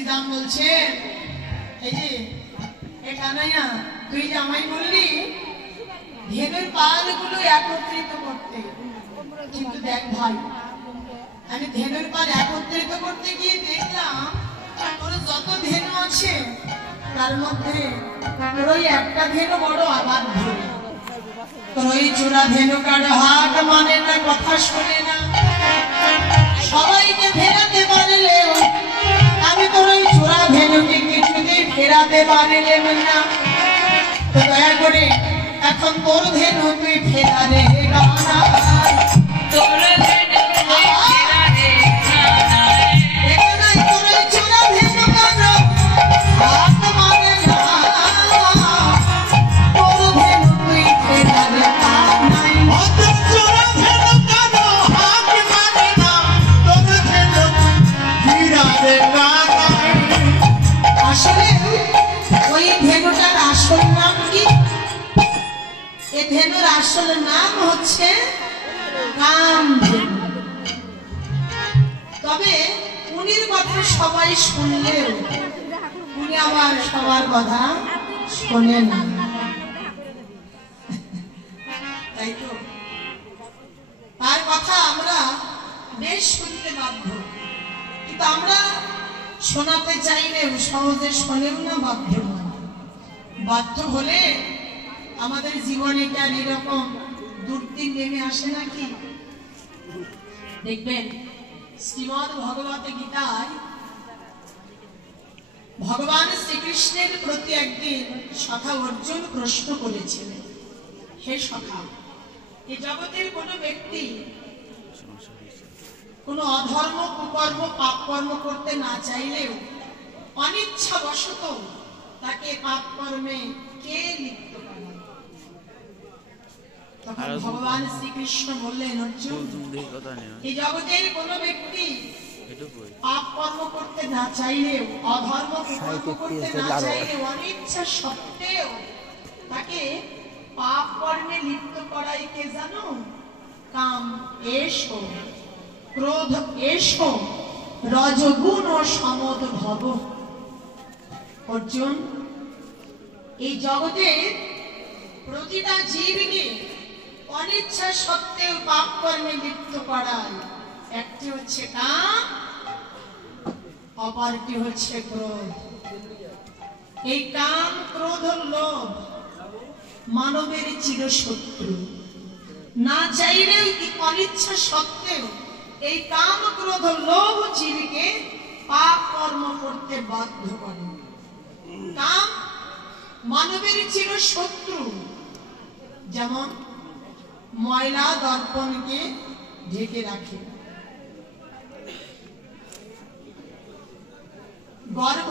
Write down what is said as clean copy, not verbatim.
শ্রীরাম বলছে এই যে এ কানাইয়া তুই যে আমায় বললি ধেনুর পালগুলো একত্রিত করতে, কিন্তু দেখ ভাই আমি ধেনুর পাল একত্রিত করতে গিয়ে দেখলাম তোর যত ধেনু আছে তার মধ্যে তোর ওই একটা ধেনু বড় আবাধ্য, তোর ওই চূড়া ধেনু কারো হাট মানে না, কথা শোনে না, সবাইকে ফেরাতে পারলেও আমি তোর ওই চূড়া ধেনুকে কিছুতেই ফেরাতে পারলেম না। তো দয়া করে এখন তোর ধেনু তুই ফেরা রে গানা, তোর ধেনু তুই ফেরা রে গানা, এখানে তোর ওই চূড়া ধেনু কারো হাট মানে না, তোর ধেনু তুই ফেরা রে গানা, তোর চূড়া ধেনু কারো হাট মানে না, তোর ধেনু ফেরা রে গানা। আসলে ওই ধেনুটার আসল নাম কি? এই ধেনুর আসল নাম হচ্ছে কামধেনু। তবে উনির কথা সবাই শুনলেও উনি আবার সবার কথা শোনেন না, তাই তো তার কথা আমরা বেশ শুনতে বাধ্য, কিন্তু আমরা শোনাতে চাইলেও সহজে শোনেও না, বাধ্য হলে আমাদের জীবনে কি আর এরকম দুর্দিন নেমে আসে নাকি? দেখবেন শ্রীমদ্ ভগবত গীতায় ভগবান শ্রীকৃষ্ণের প্রতি একদিন সখা অর্জুন প্রশ্ন করেছিলেন, হে সখা, এই জগতের কোনো ব্যক্তি কোনো অধর্ম কুকর্ম পাপ কর্ম করতে না চাইলেও অনিচ্ছাবশত তাকে পাপ কর্মে কে লিপ্ত করে? তখন ভগবান শ্রীকৃষ্ণ বললেন, অর্জুন, এই জগতের কোনো ব্যক্তি পাপ কর্ম করতে না চাইলেও অধর্ম কুকর্ম করতে না চাইলেও অনিচ্ছা সত্ত্বেও তাকে পাপ কর্মে লিপ্ত করাই কে জানো? কাম এসো, ক্রোধ এসো, রজগুণ ও সমদ ভব। অর্জুন, এই জগতের প্রতিটা জীবকে অনিচ্ছা সত্ত্বেও পাপ কর্মে লিপ্ত করায় একটি হচ্ছে কাম, অপরটি হচ্ছে ক্রোধ। এই কাম, ক্রোধ ও লোভ মানবের চিরশত্রু। না চাইলেও অনিচ্ছা সত্ত্বেও এই কাম, ক্রোধ ও লোভ জীবকে পাপ কর্ম করতে বাধ্য করে। কাম মানবের চিরশত্রু, যেমন ময়লা দর্পণকে ঢেকে রাখে, গর্ভ